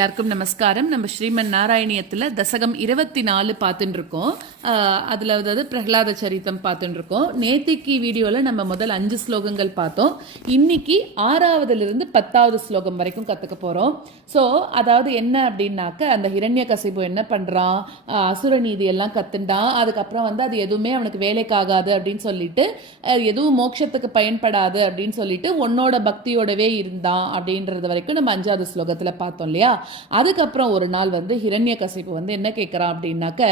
எல்லாருக்கும் நமஸ்காரம். நம்ம ஸ்ரீமன் நாராயணியத்தில் தசகம் 24 பார்த்துட்டு இருக்கோம். அதில் அதாவது பிரகலாத சரித்தம் பார்த்துட்டு இருக்கோம். நேத்திக்கு வீடியோவில் நம்ம முதல் 5 ஸ்லோகங்கள் பார்த்தோம். இன்னைக்கு 6வதுலேருந்து 10வது ஸ்லோகம் வரைக்கும் கற்றுக்க போகிறோம். ஸோ அதாவது என்ன அப்படின்னாக்க, அந்த ஹிரண்யகசிபு என்ன பண்ணுறான், அசுர நீதி எல்லாம் கற்றுண்டான். அதுக்கப்புறம் அது எதுவுமே அவனுக்கு வேலைக்காகாது அப்படின்னு சொல்லிட்டு, எதுவும் மோட்சத்துக்கு பயன்படாது அப்படின்னு சொல்லிட்டு உன்னோட பக்தியோடவே இருந்தான் அப்படின்றது வரைக்கும் நம்ம 5வது ஸ்லோகத்தில் பார்த்தோம் இல்லையா. அதுக்கப்புறம் ஒரு நாள் ஹிரண்யகசிபு என்ன கேட்குறான் அப்படின்னாக்க,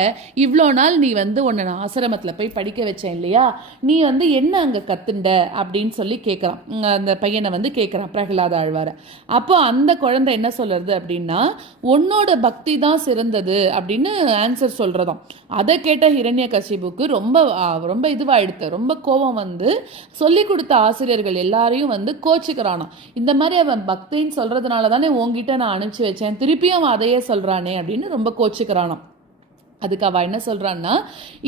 இவ்வளோ நாள் நீ உன்னை நான் ஆசிரமத்தில் போய் படிக்க வச்சேன் இல்லையா, நீ என்ன அங்கே கத்துண்ட அப்படின்னு சொல்லி கேட்குறான். அந்த பையனை கேட்குறான் பிரகலாத ஆழ்வார. அப்போ அந்த குழந்தை என்ன சொல்றது அப்படின்னா, உன்னோட பக்தி தான் சிறந்தது அப்படின்னு ஆன்சர் சொல்றதாம். அதை கேட்ட ஹிரண்யகசிபுக்கு ரொம்ப ரொம்ப இதுவாயிடுத்து. ரொம்ப கோபம் சொல்லி கொடுத்த ஆசிரியர்கள் எல்லாரையும் கோச்சிக்கிறானாம். இந்த மாதிரி அவன் பக்தின்னு சொல்றதுனால தானே உங்ககிட்ட நான் அனுப்பிச்சு வச்சேன், திருப்பியும் அவன் அதையே சொல்றானே அப்படின்னு ரொம்ப கோச்சிக்கிறானாம். அதுக்கு அவ என்ன சொல்றான்னா,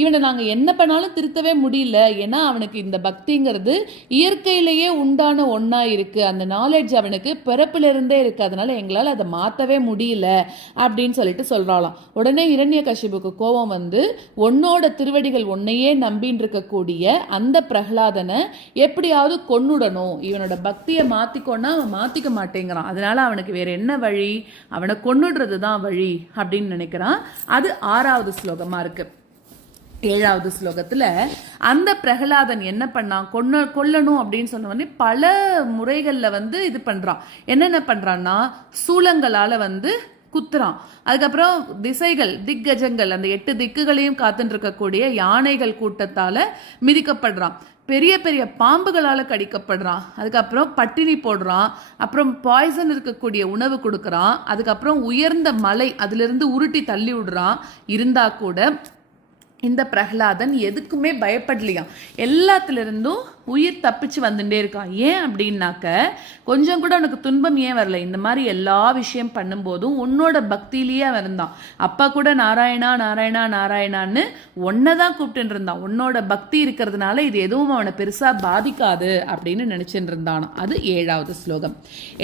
இவனை நாங்கள் என்ன பண்ணாலும் திருத்தவே முடியல, ஏன்னா அவனுக்கு இந்த பக்திங்கிறது இயற்கையிலேயே உண்டான ஒன்றா இருக்கு, அந்த நாலேஜ் அவனுக்கு பிறப்பிலிருந்தே இருக்கு, அதனால எங்களால் அதை மாற்றவே முடியல அப்படின்னு சொல்லிட்டு சொல்றாளாம். உடனே ஹிரண்யகசிபுக்கு கோபம் உன்னோட திருவடிகள் உன்னையே நம்பின்னு இருக்கக்கூடிய அந்த பிரகலாதனை எப்படியாவது கொன்னுடணும், இவனோட பக்தியை மாற்றிக்கொன்னா அவன் மாற்றிக்க மாட்டேங்கிறான், அதனால அவனுக்கு வேற என்ன வழி, அவனை கொன்னுடுறது தான் வழி அப்படின்னு நினைக்கிறான். அது 6வது ஸ்லோகமா இருக்கு. 7வது ஸ்லோகத்துல அந்த பிரகலாதன் என்ன பண்ணான், கொல்லணும் அப்படின்னு சொன்ன பல முறைகள்ல இது பண்றான். என்னென்ன பண்றான்னா, சூலங்களால குத்துறான். அதுக்கப்புறம் திசைகள், திக்கஜங்கள், அந்த 8 திக்குகளையும் காத்துட்டு இருக்கக்கூடிய யானைகள் கூட்டத்தால மிதிக்கப்படுறான். பெரிய பெரிய பாம்புகளால் கடிக்கப்படுறான். அதுக்கப்புறம் பட்டினி போடுறான். அப்புறம் பாய்சன் இருக்கக்கூடிய உணவு கொடுக்குறான். அதுக்கப்புறம் உயர்ந்த மலை அதிலிருந்து உருட்டி தள்ளி விடுறான். இருந்தா கூட இந்த பிரகலாதன் எதுக்குமே பயப்படலையாம். எல்லாத்திலிருந்தும் உயிர் தப்பிச்சு வந்துட்டே இருக்கான். ஏன் அப்படின்னாக்க, கொஞ்சம் கூட அவனுக்கு துன்பம் ஏன் வரல, இந்த மாதிரி எல்லா விஷயம் பண்ணும்போதும் உன்னோட பக்தியிலேயே அவன் இருந்தான். அப்பா கூட நாராயணா நாராயணா நாராயணான்னு ஒன்னதான் கூப்பிட்டு இருந்தான். உன்னோட பக்தி இருக்கிறதுனால இது எதுவும் அவனை பெருசா பாதிக்காது அப்படின்னு நினைச்சுட்டு இருந்தான். அது 7வது ஸ்லோகம்.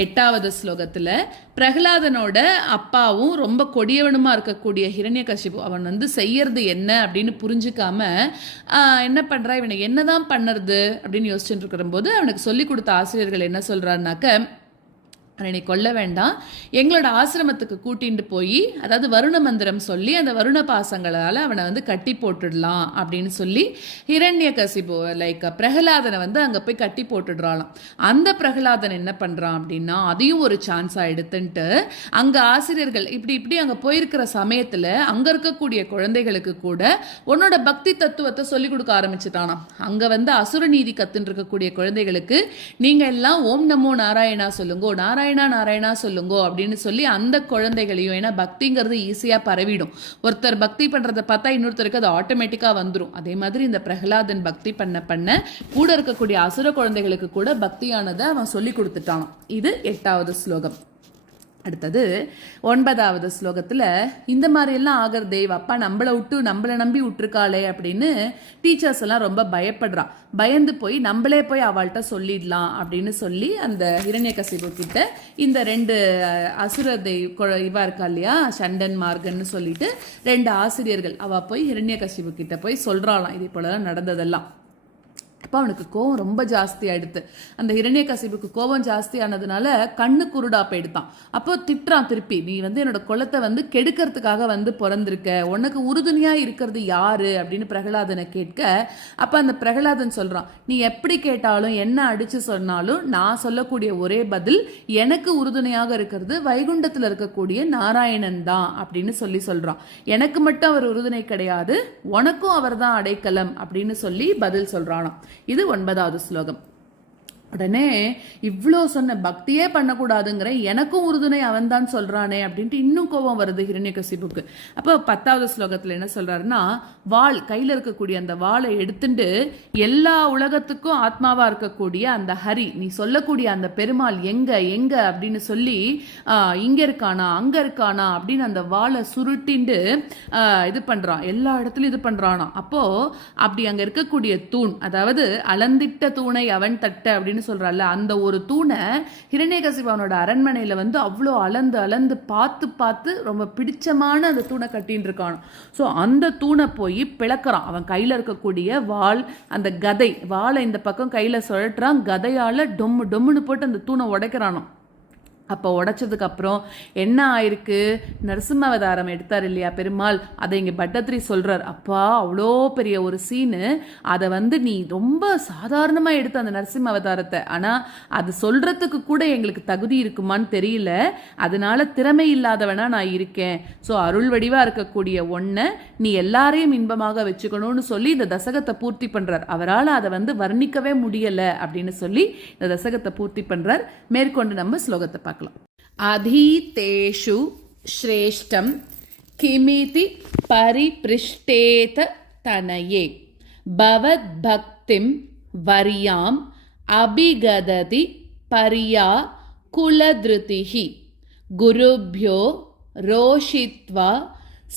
8வது ஸ்லோகத்துல பிரகலாதனோட அப்பாவும் ரொம்ப கொடியவனுமா இருக்கக்கூடிய ஹிரண்யகசிபு அவன் செய்யறது என்ன அப்படின்னு புரிஞ்சுக்காம என்ன பண்றா, இவனை என்னதான் பண்ணுறது அப்படின்னு யோசிச்சுட்டு இருக்கிற போது அவனுக்கு சொல்லி கொடுத்த ஆசிரியர்கள் என்ன சொல்றாருனாக்க, அவனை கொல்ல வேண்டாம், எங்களோட ஆசிரமத்துக்கு கூட்டிட்டு போய், அதாவது வருண மந்திரம் சொல்லி அந்த வருண பாசங்களால் அவனை கட்டி போட்டுடலாம் அப்படின்னு சொல்லி ஹிரண்யகசிபு பிரகலாதனை அங்கே போய் கட்டி போட்டுடுறாளாம். அந்த பிரகலாதன் என்ன பண்ணுறான் அப்படின்னா, அதையும் ஒரு சான்ஸாக எடுத்துட்டு அங்கே ஆசிரியர்கள் இப்படி அங்கே போயிருக்கிற சமயத்தில் அங்கே இருக்கக்கூடிய குழந்தைகளுக்கு கூட உன்னோட பக்தி தத்துவத்தை சொல்லிக் கொடுக்க ஆரம்பிச்சுட்டானாம். அங்கே அசுர நீதி கத்துன்னு இருக்கக்கூடிய குழந்தைகளுக்கு நீங்கள் எல்லாம் ஓம் நமோ நாராயணா சொல்லுங்கோ, நாராயணா நாராயணா சொல்லுங்கோ அப்படின்னு சொல்லி அந்த குழந்தைகளையும், ஏன்னா பக்திங்கிறது ஈஸியா பரவிடும். ஒருத்தர் பக்தி பண்றதை பார்த்தா இன்னொருத்தருக்கு அது ஆட்டோமேட்டிக்கா வந்துடும். அதே மாதிரி இந்த பிரகலாதன் பக்தி பண்ண கூட இருக்கக்கூடிய அசுர குழந்தைகளுக்கு கூட பக்தியானதை அவன் சொல்லி கொடுத்துட்டான். இது 8வது ஸ்லோகம். அடுத்தது 9வது ஸ்லோகத்தில் இந்த மாதிரி எல்லாம் ஆகிறதே, அப்பா நம்மளை நம்பி விட்டுருக்காளே அப்படின்னு டீச்சர்ஸ் எல்லாம் ரொம்ப பயப்படுறான். பயந்து போய் நம்மளே போய் அவள்கிட்ட சொல்லிடலாம் அப்படின்னு சொல்லி அந்த ஹிரண்யகசிபு கிட்ட இந்த 2 அசுர இவா இருக்கா இல்லையா, சண்டன் மார்கன்னு சொல்லிட்டு 2 ஆசிரியர்கள் அவ போய் ஹிரண்யகசிபு கிட்ட போய் சொல்றாளாம் இது போலலாம் நடந்ததெல்லாம். அப்போ அவனுக்கு கோபம் ரொம்ப ஜாஸ்தி ஆயிடுத்து. அந்த ஹிரண்யகசிபுக்கு கோபம் ஜாஸ்தி ஆனதுனால கண்ணு குருடா போயிடுத்தான். அப்போ திட்டுறான் திருப்பி, நீ என்னோட குலத்தை கெடுக்கிறதுக்காக பிறந்திருக்க, உனக்கு உறுதுணையா இருக்கிறது யாரு அப்படின்னு பிரகலாதனை கேட்க, அப்ப அந்த பிரகலாதன் சொல்றான், நீ எப்படி கேட்டாலும் என்ன அடிச்சு சொன்னாலும் நான் சொல்லக்கூடிய ஒரே பதில், எனக்கு உறுதுணையாக இருக்கிறது வைகுண்டத்தில் இருக்கக்கூடிய நாராயணன் தான் அப்படின்னு சொல்றான். எனக்கு மட்டும் அவர் உறுதுணை கிடையாது, உனக்கும் அவர் தான் அடைக்கலம் அப்படின்னு சொல்லி பதில் சொல்றானாம். இது 9வது ஸ்லோகம். உடனே இவ்வளோ சொன்ன பக்தியே பண்ணக்கூடாதுங்கிற எனக்கும் உறுதுணை அவன் தான் சொல்றானே அப்படின்ட்டு இன்னும் கோபம் வருது ஹிரண்யகசிபுக்கு. அப்போ 10வது ஸ்லோகத்தில் என்ன சொல்றாருன்னா, வாள் கையில் இருக்கக்கூடிய அந்த வாளை எடுத்துட்டு எல்லா உலகத்துக்கும் ஆத்மாவா இருக்கக்கூடிய அந்த ஹரி, நீ சொல்லக்கூடிய அந்த பெருமாள் எங்க எங்க அப்படின்னு சொல்லி இங்க இருக்கானா அங்க இருக்கானா அப்படின்னு அந்த வாளை சுருட்டிண்டு இது பண்றான், எல்லா இடத்துலயும் இது பண்றானா. அப்போ அப்படி அங்க இருக்கக்கூடிய தூண், அதாவது அளந்திட்ட தூணை அவன் தட்ட அப்படின்னு சொல்றாள், அந்த ஒரு தூணை ஹிரண்யகசிபவனோட அரண்மனையில வந்து அவ்வளோ அளந்து அளந்து பார்த்து பார்த்து ரொம்ப பிடிச்சமான அந்த தூணை கட்டின்னு இருக்கானோ. ஸோ அந்த தூணை போய் பிளக்கிறான். அவன் கையில் இருக்கக்கூடிய வாள், அந்த கதை வாளை இந்த பக்கம் கையில் சுழட்டுறான், கதையால் டொம்மு டொம்முன்னு போட்டு அந்த தூணை உடைக்கிறானோ. அப்போ உடைச்சதுக்கு அப்புறம் என்ன ஆயிருக்கு, நரசிம்மவதாரம் எடுத்தார் இல்லையா பெருமாள், அதை இங்கே பட்டத்திரி சொல்றார். அப்பா அவ்வளோ பெரிய ஒரு சீனு, அதை வந்து நீ ரொம்ப சாதாரணமாக எடுத்த அந்த நரசிம்ம அவதாரத்தை, ஆனால் அது சொல்றதுக்கு கூட எங்களுக்கு தகுதி இருக்குமான்னு தெரியல, அதனால திறமை இல்லாதவனா நான் இருக்கேன். ஸோ அருள் வடிவா இருக்கக்கூடிய ஒன்றை நீ எல்லாரையும் இன்பமாக வச்சுக்கணும்னு சொல்லி இந்த தசகத்தை பூர்த்தி பண்றார். அவரால் அதை வந்து வர்ணிக்கவே முடியலை அப்படின்னு சொல்லி இந்த தசகத்தை பூர்த்தி பண்றார். மேற்கொண்டு நம்ம ஸ்லோகத்தை பார்க்கலாம். அதீதேஷு ஸ்ரேஷ்டம் கிமிதி பரிபிருஷ்டேத தனயே பவத் பக்திம் வரியாம் அபிகததி பரியா குலத்ருதிஹி குருப்யோ ரோஷித்வா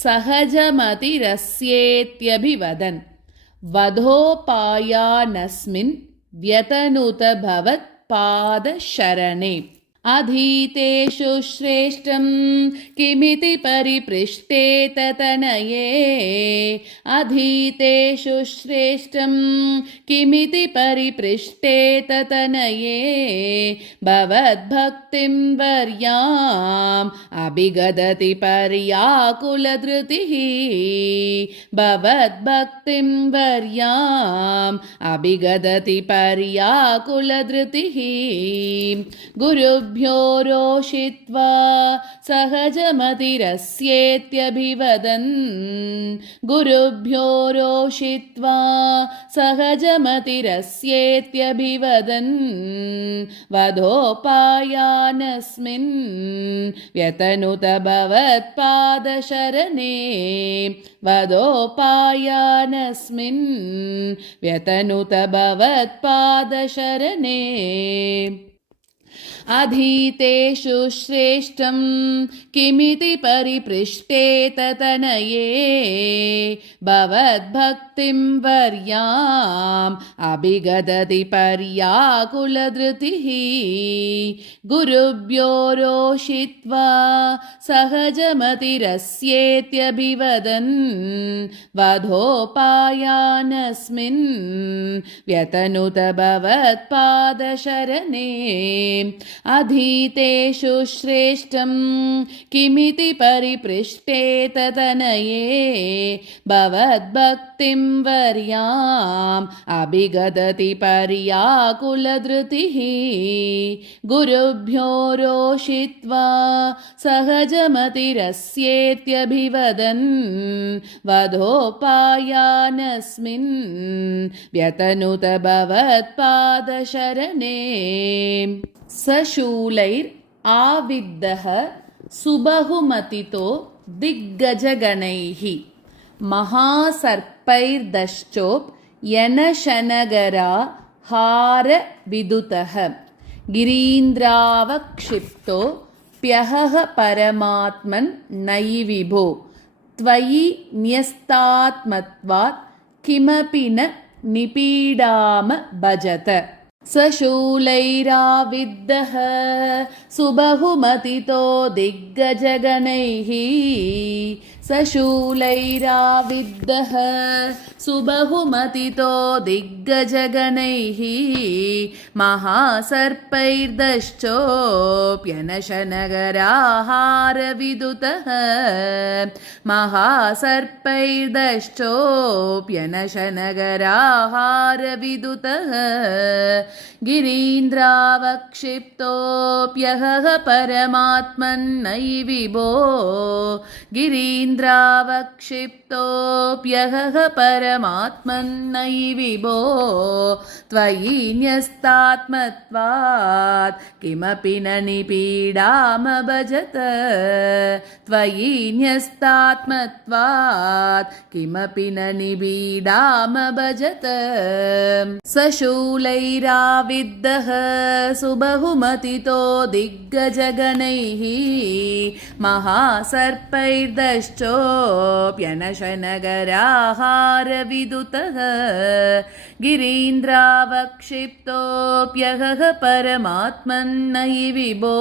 சஹஜமதிரஸ்யேத்யபிவதன் வதோபாயானஸ்மின் व्यतनुत भवत् पाद शरणे अधीतेषु श्रेष्ठं किमिति परिपृष्टे ततनये अधीतेषु श्रेष्ठं किमिति परिपृष्टे ततनये भवद्भक्तिं वर्याम् अभिगदति पर्याकुलधृतिः भवद्भक्तिं वर्याम् अभिगदति पर्याकुलधृतिः गुरुभ्यो रोषित्वा सहजमतिरस्येत्यभिवदन् गुरुभ्यो रोषित्वा सहजमतिरस्येत्यभिवदन् वधोपायानस्मिन् व्यतनुत भवत्पादशरणे वधोपायानस्मिन् व्यतनुत भवत्पादशरणे अधीतेषु श्रेष्ठं किमिति परिपृष्टे ततनये भवद्भक्तिं वर्याम् अभिगदति पर्याकुलधृतिः गुरुभ्यो रोषित्वा सहजमतिरस्येत्यभिवदन् वधोपायानस्मिन् व्यतनुत भवत्पादशरणे अधीतेषु श्रेष्ठं किमिति परिपृष्टे ततनये भवद्भक्तिं वर्याम् अभिगदति पर्याकुलधृतिः गुरुभ्यो रोषित्वा सहजमतिरस्येत्यभिवदन् वधोपायानस्मिन् व्यतनुत भवत्पादशरणे सशूलैर् आविद्धः सुबहुमतितो दिग्गजगणैः महासर्पैर्दश्चोप् यनशनगरा हारविदुतः गिरीन्द्रावक्षिप्तो प्यहः परमात्मन् नयि विभो त्वयि न्यस्तात्मत्वात् किमपि न निपीडाम भजत सशूलैराविद्धः सुबहुमतितो दिग्गजगणैः सशूलैराविद्धः सुबहुमतितो दिग्गजगणैः महासर्पैर्दश्चोप्यनशनगराहारविदुतः महासर्पैर्दश्चोप्यनशनगराहारविदुतः गिरीन्द्रावक्षिप्तोऽप्यहः परमात्मन्नयि विभो गिरीन्द्रावक्षिप्तोऽप्यहः परमात्मन्नयि विभो त्वयि न्यस्तात्मत्वात् किमपि न निपीडाम भजत त्वयि न्यस्तात्मत्वात् किमपि न निपीडाम भजत सशूलैराविद्धः सुबहुमतितो दिग्गजगणैः महासर्पैर्दश्चोप्यनशनगराहारविदुतः गिरीन्द्रावक्षिप्तोऽप्यहः परमात्मन्न हि विभो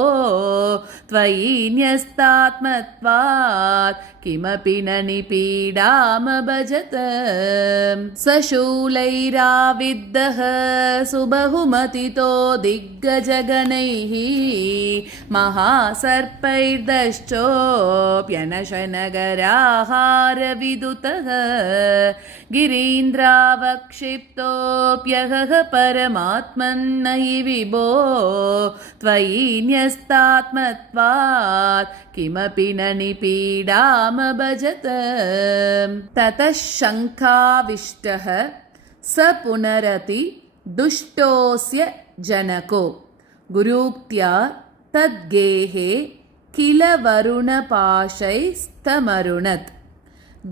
त्वयि न्यस्तात्मत्वात् किमपि न निपीडामभजत सशूलैराविद्धः सुबहुमतितो दिग्गजगणैः महासर्पैर्दश्चोऽप्यनशनगराहारविदुतः गिरीन्द्रावक्षिप्तोऽप्यहः परमात्मन्न हि विभो त्वयि न्यस्तात्मत्वात् किमपि न निपीडामभजत ततः शङ्काविष्टः स पुनरति दुष्टोऽस्य जनको गुरूक्त्या तद्गेहे किल वरुणपाशैस्तमरुणत्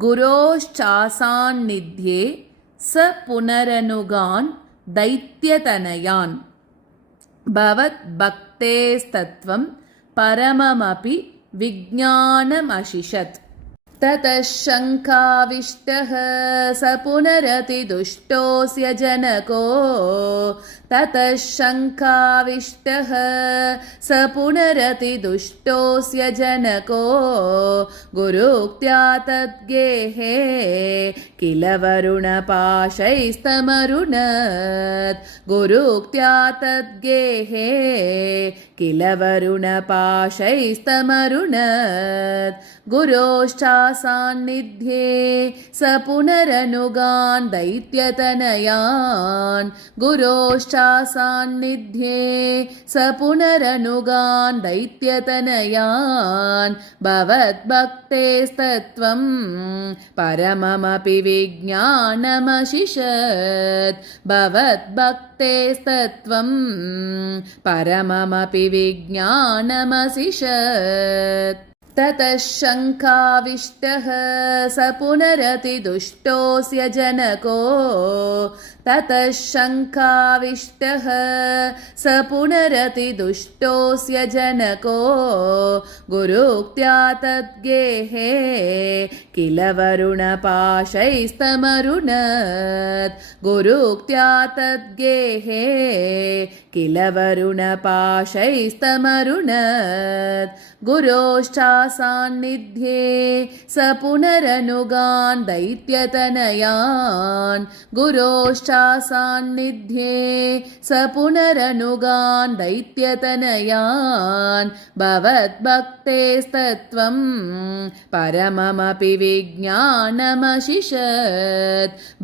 गुरोश्चासान्निध्ये स पुनरनुगान् दैत्यतनयान् भवद्भक्तेस्तत्त्वं परममपि विज्ञानमशिषत् ततः शङ्काविष्टः स पुनरतिदुष्टोऽस्य जनको ततः शङ्काविष्टः स पुनरतिदुष्टोऽस्य जनको गुरूक्त्या तद्गेहे किल वरुणपाशैस्तमरुणत् गुरूक्त्या तद्गेहे किल वरुणपाशैस्तमरुणत् गुरोश्चासान्निध्ये स पुनरनुगान् दैत्यतनयान् गुरोश्चासान्निध्ये स पुनरनुगान् दैत्यतनयान् भवद्भक्तेस्तत्त्वं परममपि विज्ञानमशिषत् भवद्भक्तेस्तत्त्वं परममपि विज्ञानमशिषत् ततः शङ्काविष्टः स पुनरतिदुष्टोऽस्य जनको ततः शङ्काविष्टः स पुनरतिदुष्टोऽस्य जनको गुरूक्त्या तद्गेहे किल वरुणपाशैस्तमरुणत् गुरूक्त्या तद्गेहे किल वरुणपाशैस्तमरुणत् गुरोश्चासान्निध्ये स पुनरनुगान् दैत्यतनयान् गुरोश्चासान्निध्ये स पुनरनुगान् दैत्यतनयान् भवद्भक्तेस्तत्त्वं परममपि विज्ञानमशिषत्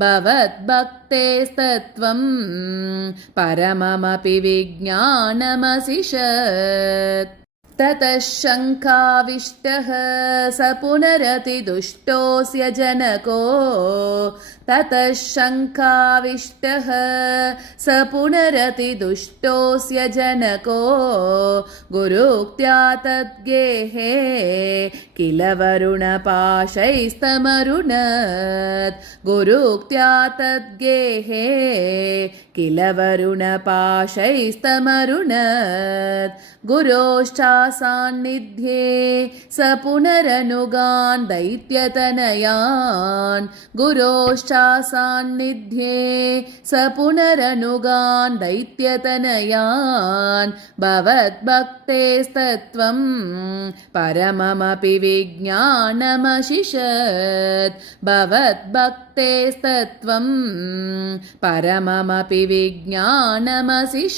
भवद्भक्तेस्तत्त्वं परममपि विज्ञानमशिषत् ततः शङ्काविष्टः स पुनरतिदुष्टोऽस्य जनको ततः शङ्काविष्टः स पुनरतिदुष्टोऽस्य जनको गुरूक्त्या तद्गेहे किल वरुणपाशैस्तमरुणत् गुरूक्त्या तद्गेहे किल वरुणपाशैस्तमरुणत् गुरोश्चासान्निध्ये स पुनरनुगान् दैत्यतनयान् गुरोश्चासान्निध्ये स पुनरनुगान् दैत्यतनयान् भवद्भक्तेस्तत्त्वं परममपि विज्ञानमशिषत् भवद्भक्तेस्तत्त्वं परममपि विज्ञानमशिषत्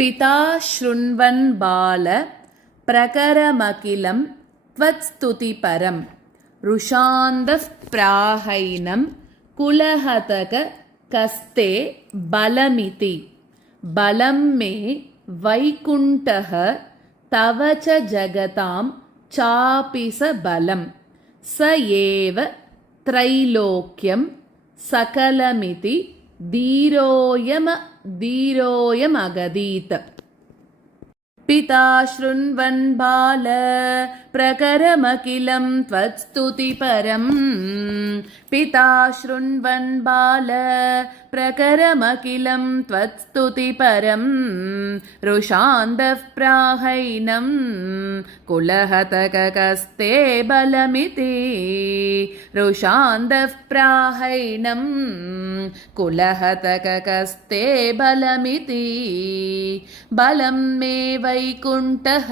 पिता शृण्वन् बाल प्रकरमखिलं त्वत्स्तुतिपरं रुषान्दः प्राहैनं कुलहतक कस्ते बलमिति बलं मे वैकुण्ठः तव च जगतां चापि स बलं स एव त्रैलोक्यं सकलमिति धीरोऽयमगदीत् पिता शृण्वन् बाल प्रकरमखिलं त्वत्स्तुतिपरम् पिता शृण्वन् बाल प्रकरमखिलं त्वत्स्तुतिपरम् रुषान्दः प्राहैनं कुलहतककस्ते बलमिति रुषान्दः प्राहैनं कुलहतककस्ते बलमिति बलं मे वैकुण्ठः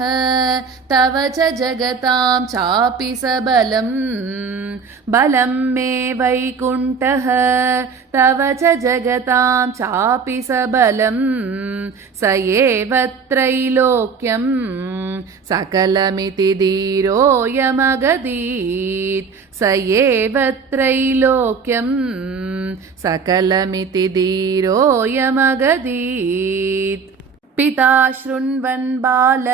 तव च जगतां चापि सबलं बलं मे वैकुण्ठः तव च जगतां चापि सबलं स एव त्रैलोक्यं सकलमिति धीरोऽयमगदीत् स एव त्रैलोक्यं सकलमिति धीरोऽयमगदीत् पिता शृण्वन् बाल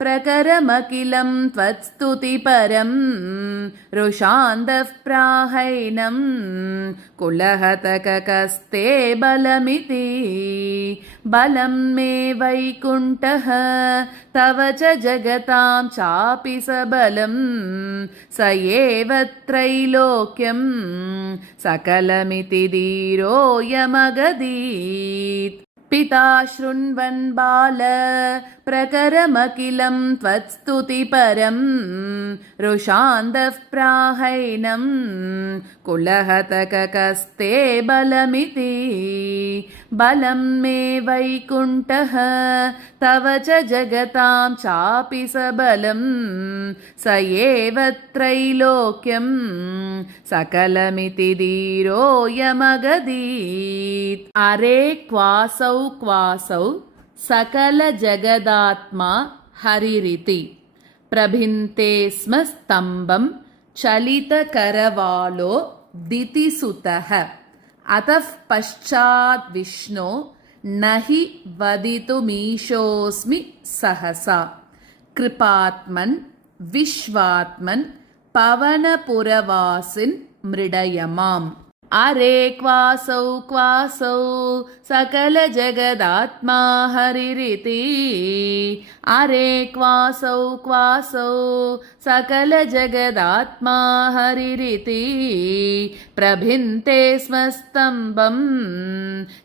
प्रकरमखिलं त्वत्स्तुतिपरं रुषान्दः प्राहैनं कुलहतककस्ते बलमिति बलं मे वैकुण्ठः तव च जगतां चापि सबलं स एव त्रैलोक्यं सकलमिति धीरोऽयमगदीत् पिता शृण्वन् बाल प्रकरमखिलं त्वत्स्तुतिपरं रुषान्दः प्राहैनं कुलहतककस्ते बलमिति बलं मे वैकुण्ठः तव च जगतां चापि सबलं स एव त्रैलोक्यं सकलमिति धीरोऽयमगदीत् अरे क्वासौ क्वासौ सकलजगदात्मा हरिरिति प्रभिन्ते स्म स्तम्भं चलितकरवालो दितिसुतः अतः पश्चाद् विष्णो न हि वदितुमीशोऽस्मि सहसा कृपात्मन् विश्वात्मन् पवनपुरवासिन् मृडय माम् अरे क्वासौ क्वासौ सकलजगदात्मा हरिरिति अरे क्वासौ क्वासौ सकलजगदात्मा हरिरिति प्रभिन्ते स्म स्तम्भं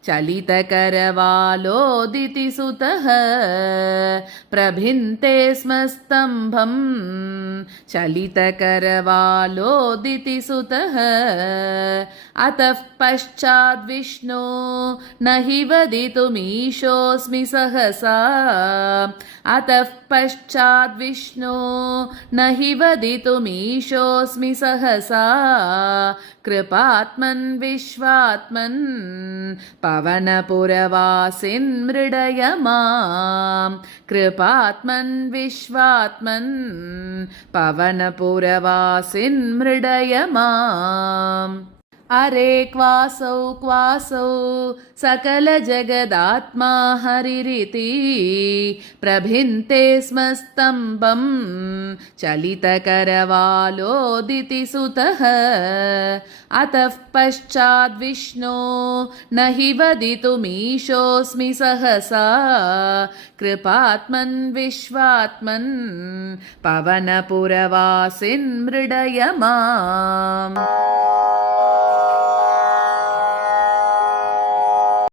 चलितकरवालोदितिसुतः प्रभिन्ते स्म स्तम्भं चलितकरवालोदितिसुतः अतः पश्चाद् विष्णो न हि वदितुमीशोऽस्मि सहसा अतः पश्चाद् विष्णो न हि वदितुमीशोऽस्मि सहसा कृपात्मन् विश्वात्मन् पवनपुरवासिन् मृडय माम् कृपात्मन् विश्वात्मन् पवनपुरवासिन् मृडय माम् अरे क्वासौ क्वासौ सकलजगदात्मा हरिरिति प्रभिन्ते स्म स्तम्भं चलितकरवालोदितिसुतः अतः पश्चाद् विष्णो न हि वदितुमीशोऽस्मि सहसा कृपात्मन् विश्वात्मन् पवनपुरवासिन् मृडय माम्